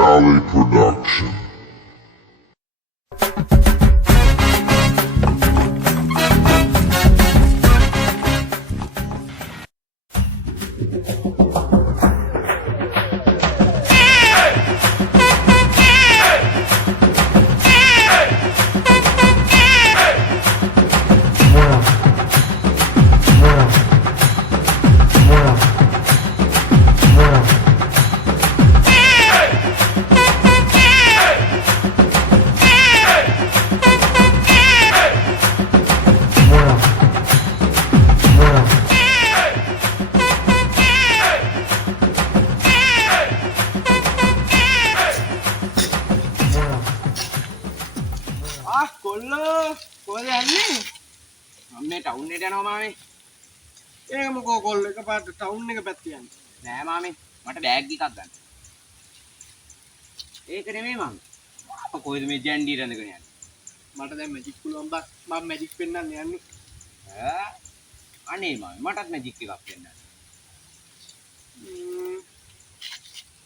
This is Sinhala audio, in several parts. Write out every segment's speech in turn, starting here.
Valley Production. කොල්ලෝ කොහෙද යන්නේ? මම මේ ටවුන් එකට යනවා මාමේ. ඒක මොකෝ කොල්ල එකපාරට ටවුන් එක පැත්ත යන්නේ? නෑ මාමේ මට බෑග් එකක් ගන්න. ඒක නෙමෙයි මාමේ. අප කොහෙද මේ ජැන්ඩි රැඳගෙන යන්නේ? මට දැන් මැජික් පුළුවන් බා. මම මැජික් පෙන්නන්න යන්නේ. අනේ මාමේ මටත් මැජික් එකක් පෙන්නන්න.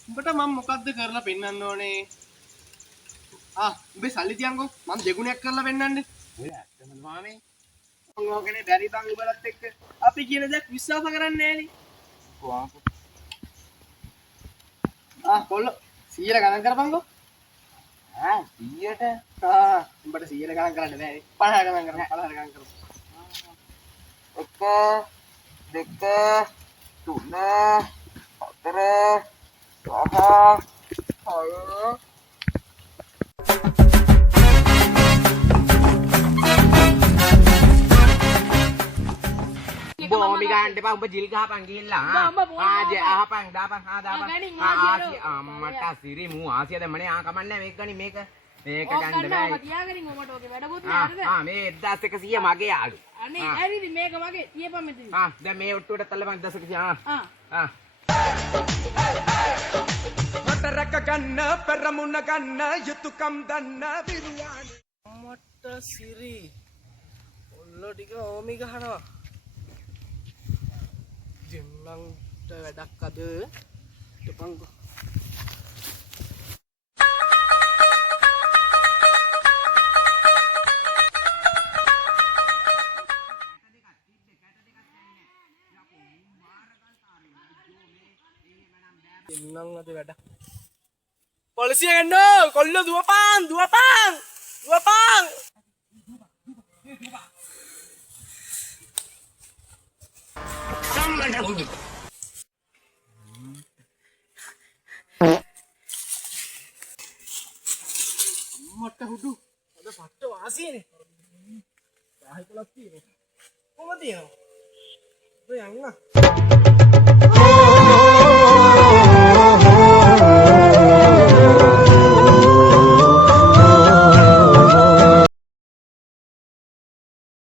උඹට මම මොකද්ද කරලා පෙන්නන්න ඕනේ? උඹේ සල්ලි තියන්කෝ මම දෙගුණයක් කරලා පෙන්නන්නේ. ඔය ඇත්තමද මාමේ? මම ඕකනේ බැරි බං උඹලත් එක්ක. අපි කියන දේ විශ්වාස කරන්නේ නෑනේ. කොහොමද? කොල්ල 100 ගණන් කරපන්කෝ. 100ට? උඹට 100 ගණන් කරන්න බෑනේ. 50 ගණන් කරන්න 50 ගණන් කරමු. 1 2 3 4 5 6 Bomi kan depan bejil gapan gila. Aja ahapang dapan dapan. Mata sirimu asia ada mana angkamannya meka nih meka. Meka kan depan. Me 10 mage alu. අනේ හරිද මේක වගේ තියපන් මෙතන. දැන් මේ ඔට්ටුවට තල්ලපන් 10 මතරක ගන්න පෙරමුණ ගන්න යුතුයකම් දන්න බිරියානි මට සිරි ඔල්ලෝ ටික ඕමි ගහනවා. දෙන්නන්ට වැඩක් අද දෙපන්කෝ. දෙන්නන් අද වැඩක්. පොලිසිය ගන්නෝ කොල්ලෝ දුවපන් දුවපන් දුවපන්. මට හුදු අද පට්ට වාසියනේ. ආයිකලක් තියෙන්නේ කොහොමද තියෙනවා ඔය යන්න